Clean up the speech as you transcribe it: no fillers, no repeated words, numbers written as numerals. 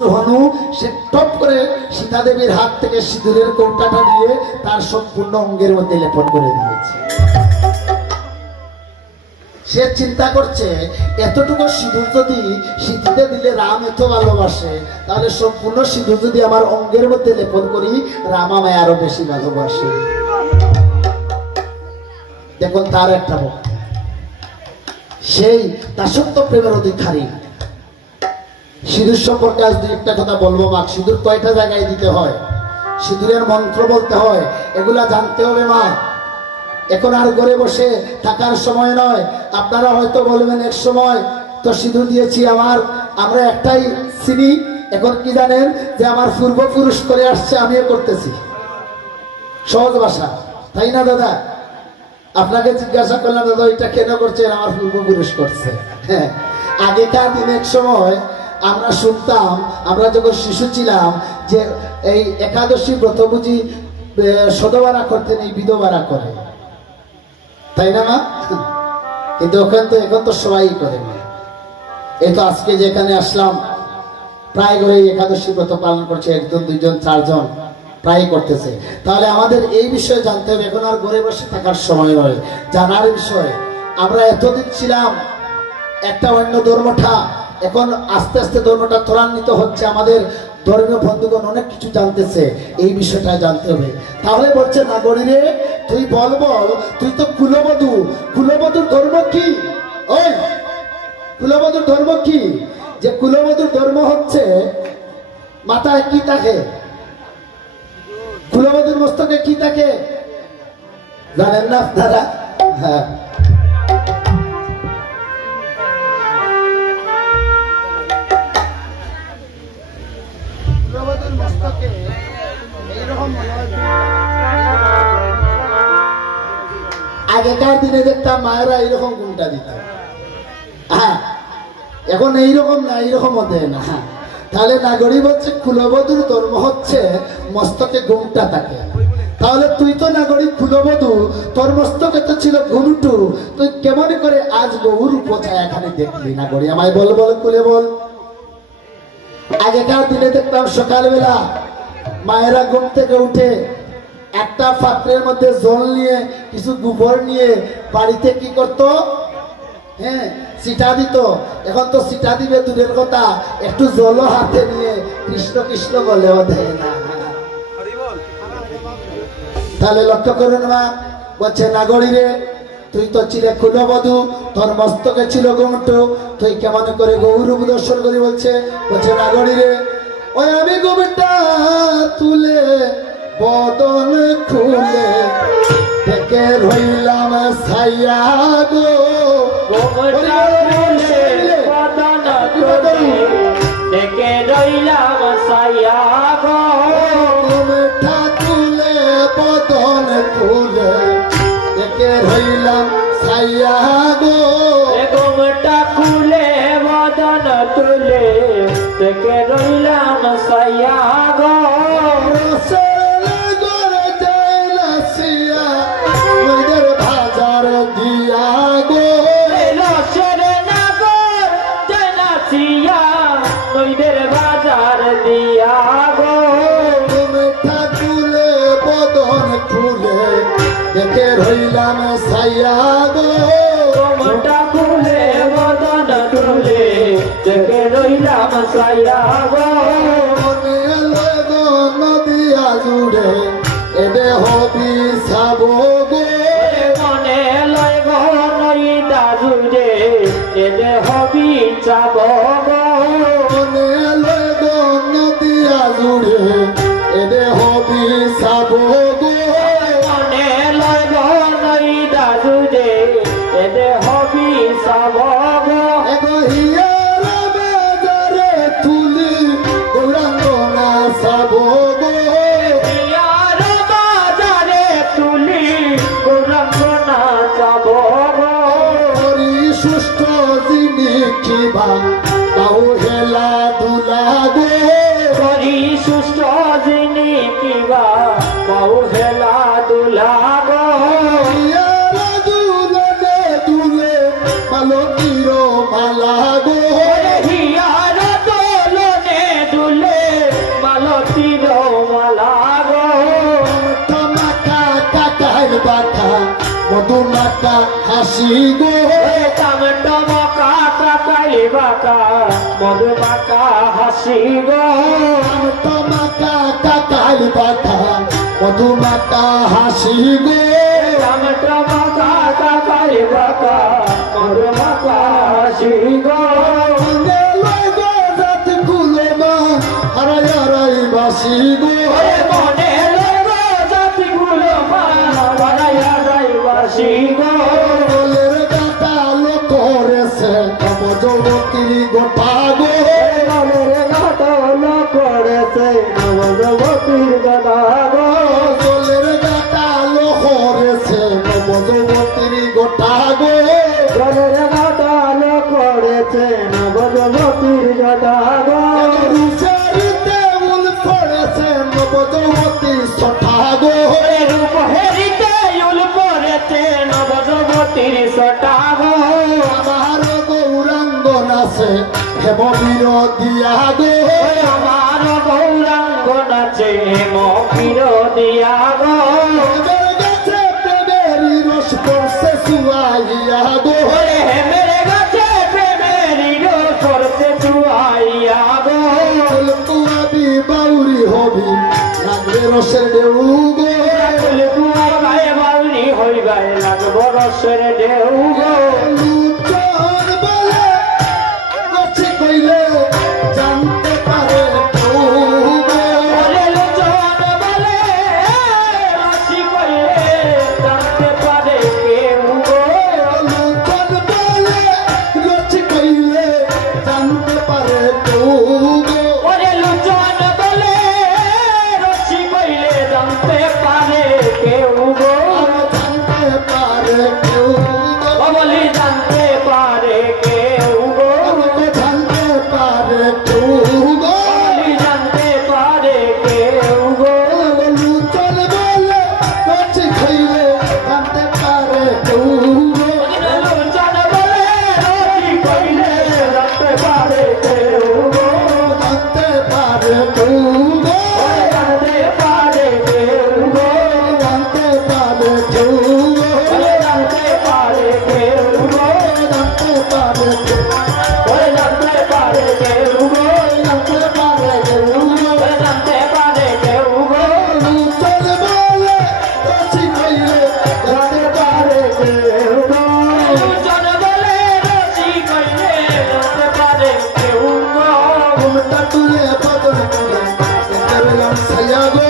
হনু সে top করে সীতা দেবীর হাত থেকে সিঁদুরের কৌটাটা নিয়ে তার সম্পূর্ণ অঙ্গের মধ্যে লেপন করে দিয়েছে। সে চিন্তা করছে এতটুকু সিঁদুর যদি সীতাকে দিলে রাম এত ভালোবাসে, তাহলে সম্পূর্ণ সিঁদুর যদি আমার অঙ্গের মধ্যে লেপন করি রাম আমায় আরো বেশি ভালোবাসে। দেখুন তার একটা ভক্তি, সেই দাসত্ব প্রেমের অধিকারী। সিঁদুর সম্পর্কে আজ দুই একটা কথা বলবো। মা, সিঁদুর কয়টা জায়গায় দিতে হয়, সিঁদুরের মন্ত্র বলতে হয়, এগুলা জানতে হবে মা। এখন আর ঘরে বসে থাকার সময় নয়। আপনারা হয়তো বলবেন এক সময় তো সিঁদুর দিয়েছি আমরা একটাই চিনি, এখন কি জানেন যে আমার পূর্বপুরুষ করে আসছে আমিও করতেছি। সহজ ভাষা, তাই না দাদা? আপনাকে জিজ্ঞাসা করলাম দাদা এটা কেন করছেন? আমার পূর্বপুরুষ করছে। হ্যাঁ, আগেকার দিনে এক সময় আমরা শুনতাম, আমরা যখন শিশু ছিলাম, যে এই একাদশী ব্রত বুঝি সদবারা করতেন, এই বিধবারা করে, তাই না মা? কিন্তু এখন তো সবাই করে। এই তো আজকে যেখানে আসলাম প্রায় করে একাদশী ব্রত পালন করছে, একজন দুইজন চারজন প্রায় করতেছে। তাহলে আমাদের এই বিষয়ে জানতে হবে। এখন আর ঘরে বসে থাকার সময় নয়, জানার বিষয়। আমরা এতদিন ছিলাম একটা অন্য ধর্মটা, এখন আস্তে আস্তে ধর্মটা ত্বরান্বিত হচ্ছে, আমাদের ধর্মীয় বন্ধুগণ অনেক কিছু জানতেছে, এই বিষয়টা জানতে হবে। তাহলে বলছে নাগরী রে তুই বল, তুই তো কুলবধূ, কুলবধূর ধর্ম কি? ওই কুলবধূর ধর্ম কি? যে কুলবধূর ধর্ম হচ্ছে মাথায় কি থাকে, কুলবধূর মস্তকে কি থাকে জানেন না আপনারা? হ্যাঁ, আগেকার দিনে দেখতাম মায়েরা এইরকম ঘুমটা দিত। হ্যাঁ, এখন এইরকম না, এইরকম দেয় না। হ্যাঁ, তাহলে নাগরী বলছে কুলবধূর ধর্ম হচ্ছে মস্তকে ঘুমটা থাকে। তাহলে তুই তো নাগরী কুলবধূ, তোর মস্তকে তো ছিল ঘুমটু, তুই কেমন করে আজ গৌর উপচায় এখানে দেখলি? নাগরী আমায় বল খুলে বল। আগেকার দিনে দেখতাম সকালবেলা মায়েরা ঘুম থেকে উঠে একটা পাত্রের মধ্যে জল নিয়ে কিছু গোবর নিয়ে বাড়িতে কি করতো? হ্যাঁ, ছিটা দিত। এখন তো ছিটা দিবে দূরের কথা, একটু জল হাতে নিয়ে কৃষ্ণ কৃষ্ণ বলেও দেয় না। তাহলে লক্ষ্য করুন মা, বলছে নাগরী রে তুই তো ছিলে কুলবধূ, তোর মস্তকে ছিল ঘুমটু, তুই কেমন করে গৌরব দর্শন করি? বলছে নাগরী রে ওই আমি ঘুমটা তুলে বদন খুলে দেখে রইলাম ছাইয়া গো, দেখে রইলাম ছাইয়া গো, ঘুমটা তুলে বদন খুলে দেখে রইলাম ছাইয়া গো, ঘুমটা খুলে বদন তুলে দেখে রইলাম ছাইয়া গো, ভাজার দিয়া গো, রসের নাগর জেনাছিয়া নইদের বাজার দিয়া গো, মিঠা তুলে বদন খুলে দেখে রইলাম ছাইয়া গো, ঘুমটা খুলে বদন তুলে দেখে রইলাম ছাইয়া গো, মনে এলো গো নদিয়া জুড়ে এদে হবি সাবো গো, মনে লয় গো নইদা জুড়ে এদে হবি চাব গো, মনে এলো গো নদিয়া জুড়ে এদে হবি সাবো গো, মনে লয় গো নইদা জুড়ে এদে হবি চাব গো, এগো হিয়ার বাজারে তুলি গৌরাঙ্গনা সাবো গো, ইয়ার বাজারে তুলি গৌরাঙ্গনা যাব গো, হরি সুষ্ঠ যিনি কিবা বাহু হেলা দুলা গো, হরি সুস্থ যিনি কিবা বাহু হেলা দুলা গো, হিয়ার দুলনে দুলে পালকির মালা গো, হিয়ার দোলনে দুলে মধুমাতা হাসি গো টমটমকা তাকালি বাঁকা মধুমাকা হাসি গো টমটমকা তাকালি বাঁকা মধুমাতা হাসি গো টমটমকা তাকালি বাঁকা মধুমাকা হাসি গো বাসি গো মনে লগো জাতিগুলো মা হারাই বাসি গো বলের গাটা লো করেছে নবযুবতীর গোটা গো বলের গাটা লো করেছে নবযুবতীর গোটা গো বলের গাটা লো করেছে নবযুবতীর গোটা গো বলের গাটা লো করেছে নবযুবতীর গোটা গো নবযুবতী সঠা গো রূপ হেরিতে উল পড়েছে নবযুবতীর সটা গো আমার গৌরাঙ্গ নাচে হেম বিরোধিয়া গো আমার গৌরাঙ্গ নাচে মকির দিয়া গো গেছে প্রেমেরি রস পড়ছে সুয়াইয়া গো মেরে গাছে প্রেমেরি রস পড়ছে সুয়াইয়া গো তুয়াবি বাউরি হবি লাগবে রসের ঢেউ গো তোমার গায়ে বাউরি হইবাই লাগবো রসের ঢেউ গো লুচন বলে গছে কইলে জানতে পারে কেউ গো লুচন বলে রসি কইলে জানতে পারে কেউ গো লুচন বলে গছে কইলে জানতে পারে কেউ গো লুচন বলে রসি কইলে জানতে পারে কেউ গো জানতে পারে কেউ গো বলি জানতে পারে কেউ গো জানতে পারে কেউ গো বলি জানতে পারে কেউ গো লুচন বলে গছে কইলে জানতে পারে কেউ গো লুচন বলে রসি কইলে জানতে পারে কেউ গো জানতে পারে কেউ গো জানতে পারে কেউ গো জানতে পারে কেউ গো জানতে পারে কেউ গো জানতে পারে কেউ জানতে পারে কেউ গো জানতে পারে কেউ গো জানতে পারে কেউ গো লুচন বলে গছে কইলে জানতে পারে কেউ গো লুচন বলে রসি কইলে জানতে পারে কেউ গো ঘুমটা তুলে বদন করে করলাম ছায়া গো